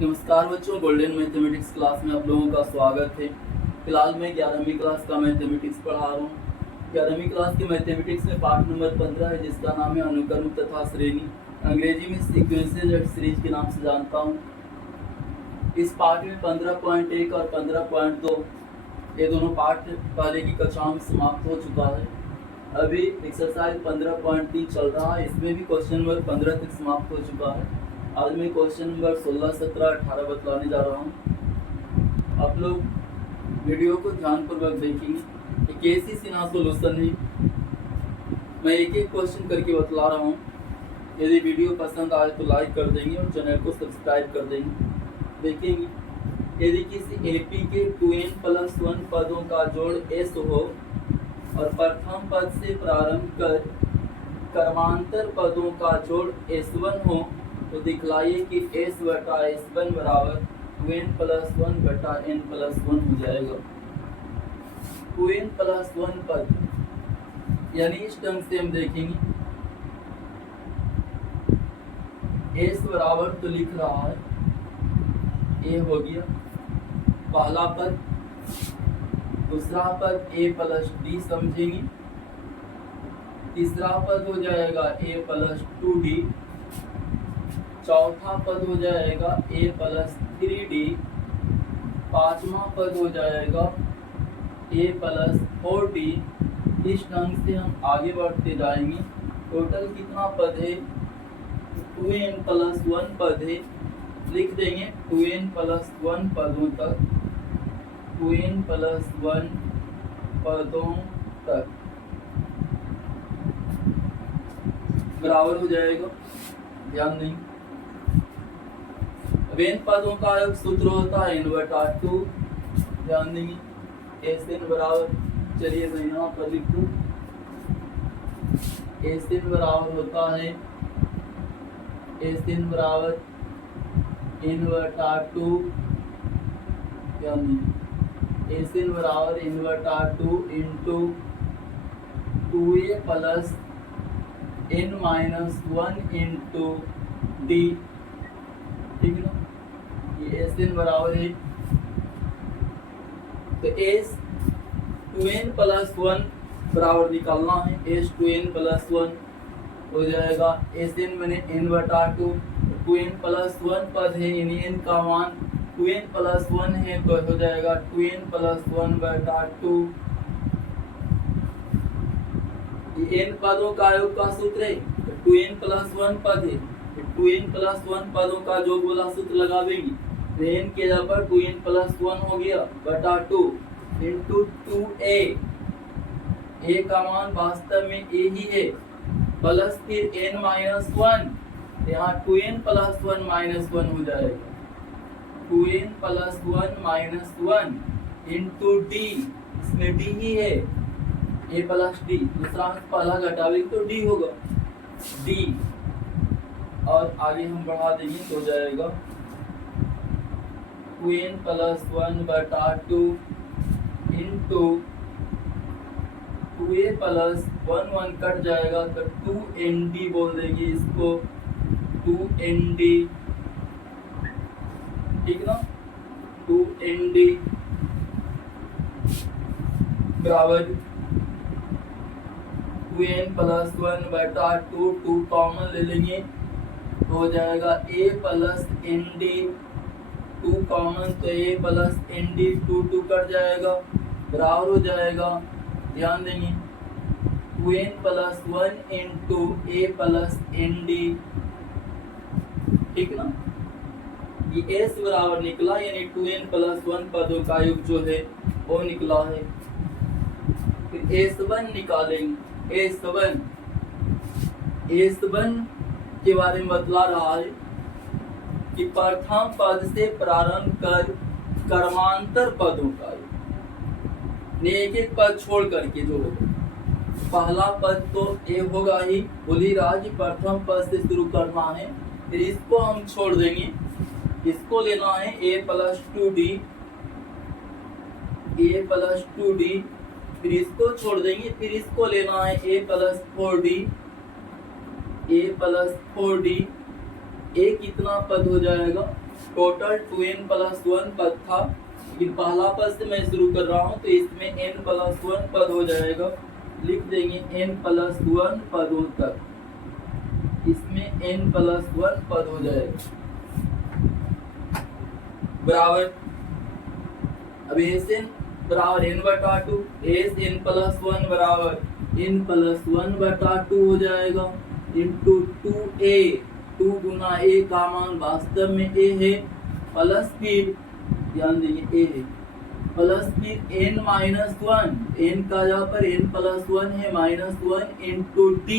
नमस्कार बच्चों, golden mathematics class में आप लोगों का स्वागत है। फिलहाल मैं 11वीं क्लास का मैथमेटिक्स पढ़ा रहा हूँ। 11वीं क्लास के मैथमेटिक्स में पार्ट नंबर 15 है, जिसका नाम है अनुक्रम तथा श्रेणी। अंग्रेजी में सीक्वेंसेस एंड सीरीज के नाम से जानता हूँ। इस पार्ट में 15.1 और 15.2 ये दोनों पार्ट पहले की कक्षाओं में समाप्त हो चुका है। अभी एक्सरसाइज 15.3 चल रहा है। इसमें भी क्वेश्चन नंबर 15 तक समाप्त हो चुका है। आज मैं क्वेश्चन नंबर 16, 17, 18 बतलाने जा रहा हूँ। आप लोग वीडियो को ध्यानपूर्वक देखेंगे। एक ऐसी सीना सोल्यूशन है, मैं एक एक क्वेश्चन करके बतला रहा हूँ। यदि वीडियो पसंद आए तो लाइक कर देंगे और चैनल को सब्सक्राइब कर देंगे। देखेंगे, यदि किसी एपी के 2n+1 पदों का जोड़ s हो और प्रथम पद से प्रारंभ कर क्रमांतर पदों का जोड़ s1 हो, तो दिखलाइए कि s/s1 बराबर 2n+1/n+1 हो जाएगा। 2n+1 पद यानी इस ढंग से हम देखेंगे, s बराबर तो लिख रहा है, a हो गया पहला पद, दूसरा पद a+d समझेंगे, तीसरा पद हो जाएगा a+2d, चौथा पद हो जाएगा a+3d, पांचवा पद हो जाएगा a+4d। इस ढंग से हम आगे बढ़ते जाएंगे। टोटल कितना पद है? 2n+1 पद है। लिख देंगे 2n+1 पदों तक, 2n+1 पदों तक बराबर हो जाएगा। ध्यान देंगे, n पदों का एक सूत्र होता है n/2। ध्यान देंगे, Sn बराबर, चलिए मैं यहाँ पर लिख दूँ, Sn बराबर होता है, Sn बराबर n/2। ध्यान देंगे, Sn बराबर n/2 into 2a plus n-1 into d। ठीक है ना, ये Sn बराबर है, तो S 2n+1 बराबर निकालना है। S 2n+1 हो जाएगा, Sn मैंने n/2, 2n+1 पद है, यानी n का मान 2n+1 है, तो हो जाएगा 2n+1/2। ये n पदों का योग का सूत्र है, 2n+1 पद है, 2n+1 पदों का जो बोला सूत्र लगावेंगे, तो n के जगह पर 2n+1 हो गया बटा 2 इंटू 2a। a का मान वास्तव में a ही है, प्लस फिर n-1, यहाँ 2n+1 हो जाएगा, 2n+1 इंटू d, इसमें d ही है, a+d, दूसरा पहला घटावे तो d होगा, d, और आगे हम बढ़ा देंगे तो हो जाएगा 2n+1/2 इंटू 2a+1 कट जाएगा तो 2nd बोल देंगे इसको, 2nd, ठीक ना, 2nd बराबर 2n+1/2, 2 कॉमन ले लेंगे तो हो जाएगा a+nd, 2 कॉमन तो a+nd, 2 कट जाएगा, बराबर हो जाएगा। ध्यान देंगे, 2n+1 इंटू a+nd, ठीक ना, ये s बराबर निकला, यानी 2n+1 पदों का योग जो है वो निकला है। फिर s1 निकालेंगे, S1 के बारे में बतला रहा है कि प्रथम पद से प्रारंभ कर क्रमांतर पदों का एक एक पद छोड़ करके जो होगा, पहला पद तो a होगा ही, बोल ही रहा कि प्रथम पद से शुरू करना है, फिर इसको हम छोड़ देंगे, इसको लेना है a+2d, फिर इसको छोड़ देंगे, फिर इसको लेना है a+4d, ए कितना पद हो जाएगा, टोटल 2n+1 पद था, लेकिन पहला पद से मैं शुरू कर रहा हूँ तो इसमें n+1 पद हो जाएगा, लिख देंगे n+1 पदों तक, इसमें n+1 पद हो जाएगा बराबर। अब एन बराबर n/2, n+1 बराबर n+1/2 हो जाएगा इंटू 2a, 2 गुना a का मान वास्तव में a है, प्लस फिर ध्यान देंगे a है, प्लस फिर n-1, n का यहाँ पर n+1 है, -1 into d,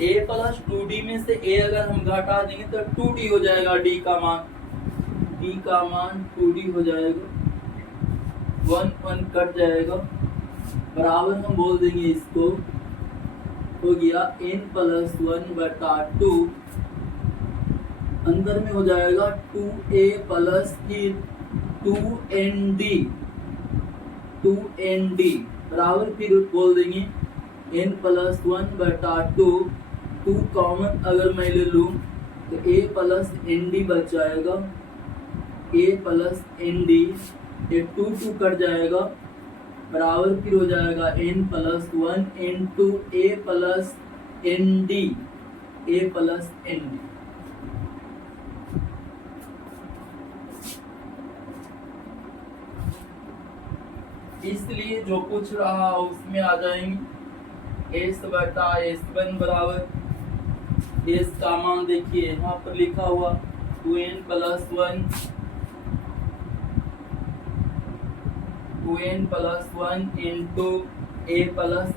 a plus 2d में से a अगर हम घटा देंगे तो 2d हो जाएगा, d का मान 2d हो जाएगा, 1 कट जाएगा, बराबर हम बोल देंगे इसको, हो गया n+1/2, अंदर में हो जाएगा 2a प्लस फिर 2nd बराबर, फिर बोल देंगे n+1/2, 2 कॉमन अगर मैं ले लूँ तो a प्लस nd बच जाएगा, a प्लस nd, ये 2 कट जाएगा, बराबर फिर हो जाएगा n+1 into a plus nd, इसलिए जो पूछ रहा है उसमें आ जाएंगे s/s1 बराबर, s का मान देखिए यहाँ पर लिखा हुआ 2n+1 into a plus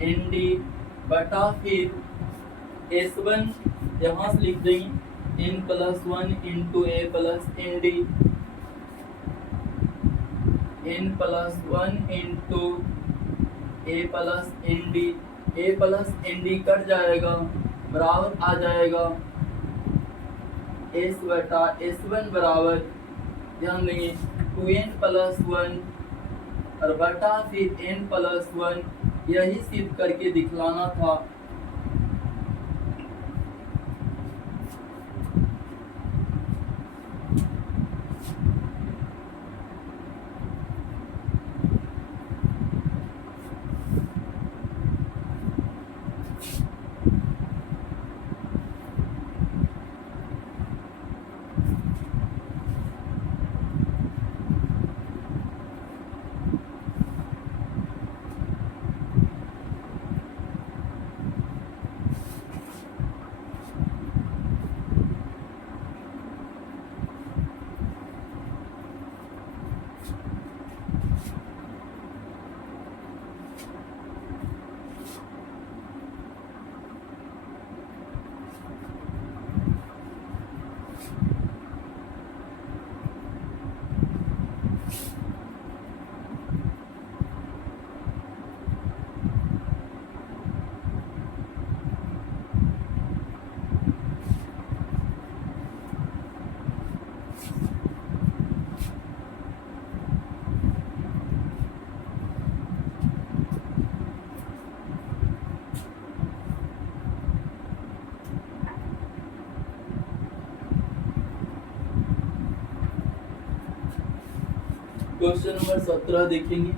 nd बटा फिर s1 यहाँ से लिख देंगे n+1 into a plus nd, n+1 into a plus nd cut जाएगा, बराबर आ जाएगा s/s1 बराबर, ध्यान देंगे 2n+1 और बटा फिर n+1, यही सिद्ध करके दिखलाना था। क्वेश्चन नंबर 17 देखेंगे,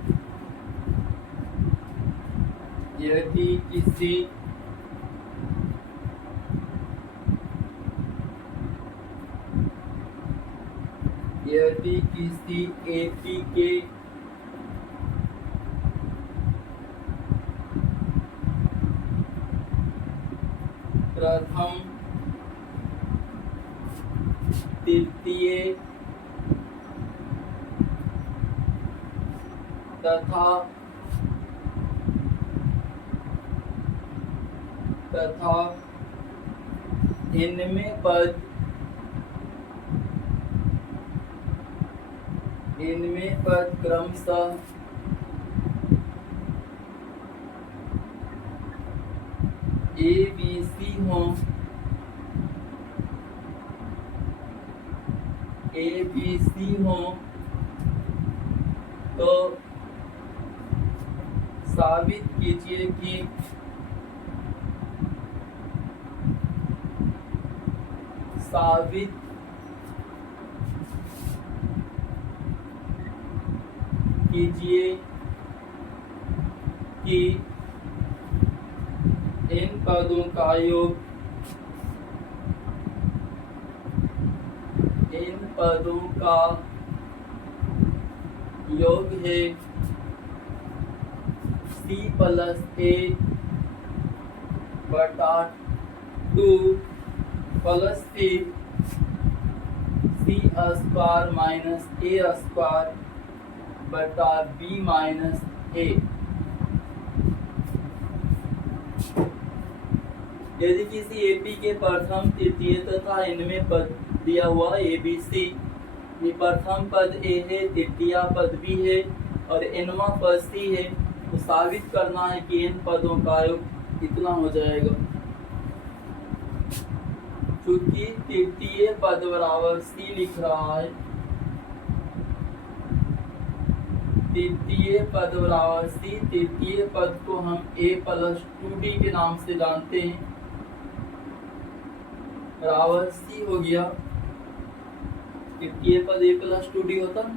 यदि किसी AP के प्रथम तृतीय तथा इनमें पद क्रमशः ABC हों तो साबित कीजिए कि साबित कीजिए कि इन पदों का योग है C+a/2 प्लस फिर C² - a² यदि किसी एपी के प्रथम तृतीय तथा इनमें पद दिया हुआ ABC, ये प्रथम पद A है, तृतीय पद B है और nवां पद C है, तो साबित करना है कि इन पदों का योग कितना हो जाएगा। चूंकि तृतीय पद बराबर C लिख रहा है, तृतीय पद बराबर C, तृतीय पद को हम a+2d के नाम से जानते हैं, बराबर C हो गया। तृतीय पद a+2d होता है,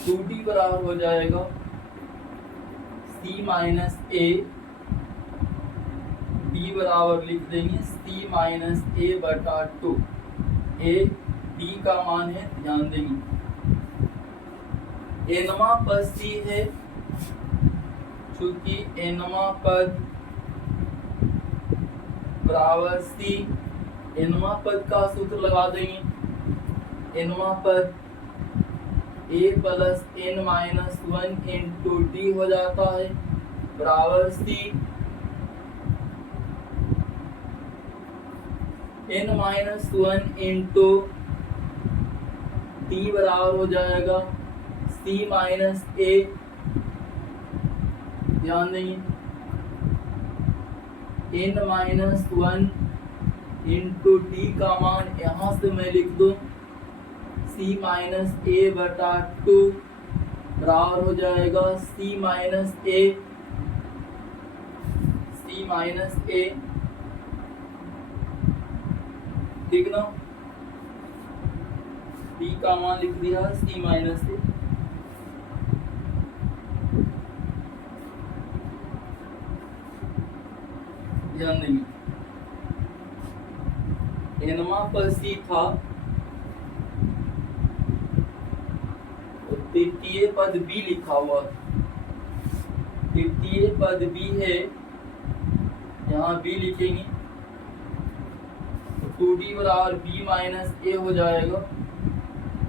2d बराबर हो जाएगा C - a, d बराबर लिख देंगे C-a/2। a d का मान है, ध्यान देंगे। nवां पद C है, चूंकि nवां पद बराबर C, nवां पद का सूत्र लगा देंगे। nवां पद a+n-1 d हो जाता है, बराबर C। n-1 d बराबर हो जाएगा C-a, ध्यान देंगे। n-1 d का मान यहाँ से मैं लिख दूं C-a/2 बराबर हो जाएगा C-a, ठीक ना। d का मान लिख दिया C-a। ध्यान देंगे, nवां पद C था, तृतीय पद B लिखा हुआ, तृतीय पद B है, यहाँ B लिखेंगे, 2d बराबर B-a हो जाएगा,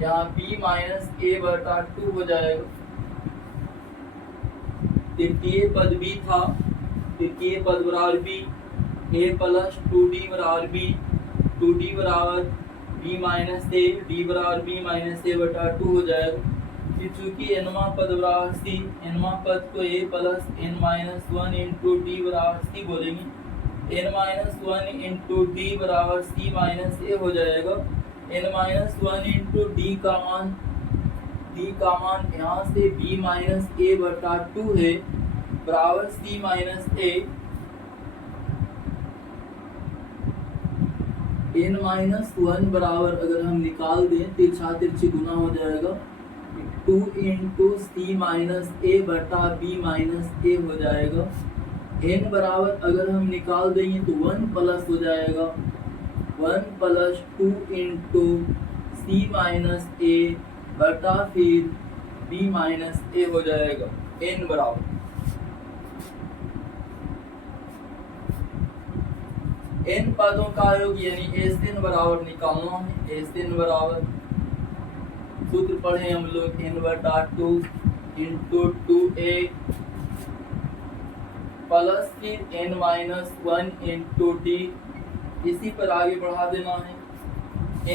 यहाँ B-a/2 हो जाएगा। तृतीय पद B था, तृतीय पद बराबर B, a+2d बराबर B, 2d बराबर B-a, d बराबर B-a/2 हो जाएगा। फिर चूंकि nवां पद बराबर C, nवां पद को a+n-1 d बराबर C बोलेंगे, n-1 d बराबर C-a हो जाएगा। n-1 d का मान यहाँ से B-a/2 है, बराबर C-a। n-1 बराबर अगर हम निकाल दें, तिरछा तिरछी गुना हो जाएगा, 2 × C-a/B-a हो जाएगा। n बराबर अगर हम निकाल देंगे तो 1 प्लस हो जाएगा, 1 + 2 × C-a फिर B-a हो जाएगा। n बराबर n पदों का योग यानी SN बराबर निकालना है। SN बराबर सूत्र पढ़े हम लोग, n/2 × 2a प्लस फिर n-1 × d, इसी पर आगे बढ़ा देना है।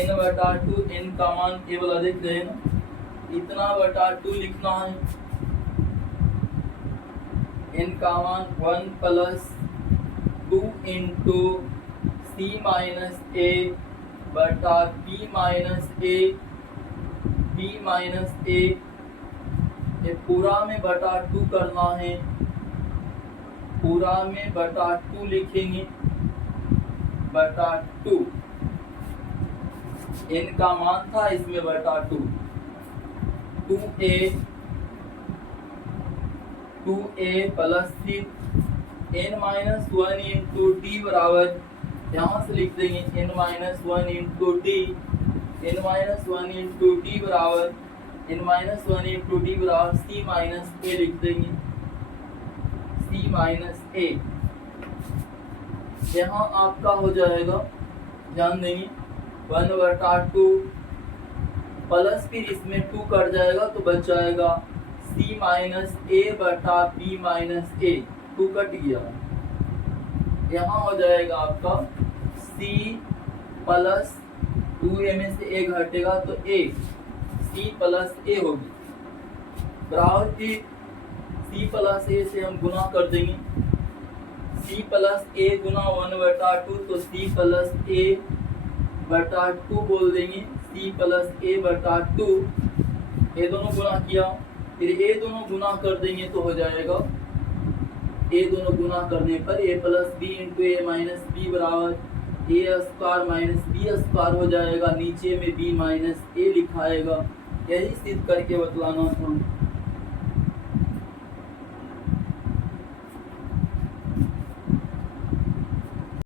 n/2, n का मान केवल अधिक रहे ना, इतना बटा 2 लिखना है। n का मान 1 + 2 × C-a/B-a, B-a, ये पूरा में बटा 2 करना है, पूरा में बटा 2 लिखेंगे, बटा 2 n का मान था इसमें बटा 2, 2a प्लस फिर n माइनस 1 इंटू डी बराबर, यहाँ से लिख देंगे n minus 1 into D, n minus 1 into D बराबर n माइनस 1 इंटू डी बराबर c माइनस a लिख देंगे, c माइनस a। यहाँ आपका हो जाएगा, ध्यान देंगे 1/2 प्लस फिर इसमें 2 कट जाएगा तो बच जाएगा c माइनस a बटा b माइनस a, 2 कट गया। यहाँ हो जाएगा आपका c प्लस 2a में से a घटेगा तो a, c प्लस a होगी बराबर की c प्लस a से हम गुना कर देंगे, c प्लस a गुना 1/2 तो c प्लस a बटा 2 बोल देंगे, c प्लस a बटा 2, ये दोनों गुना किया, फिर ये दोनों गुना कर देंगे तो हो जाएगा, ये दोनों गुना करने पर a plus B into A minus B बराबर A square minus B square हो जाएगा, नीचे में b माइनस ए लिखाएगा। यही सिद्ध करके बतलाना था।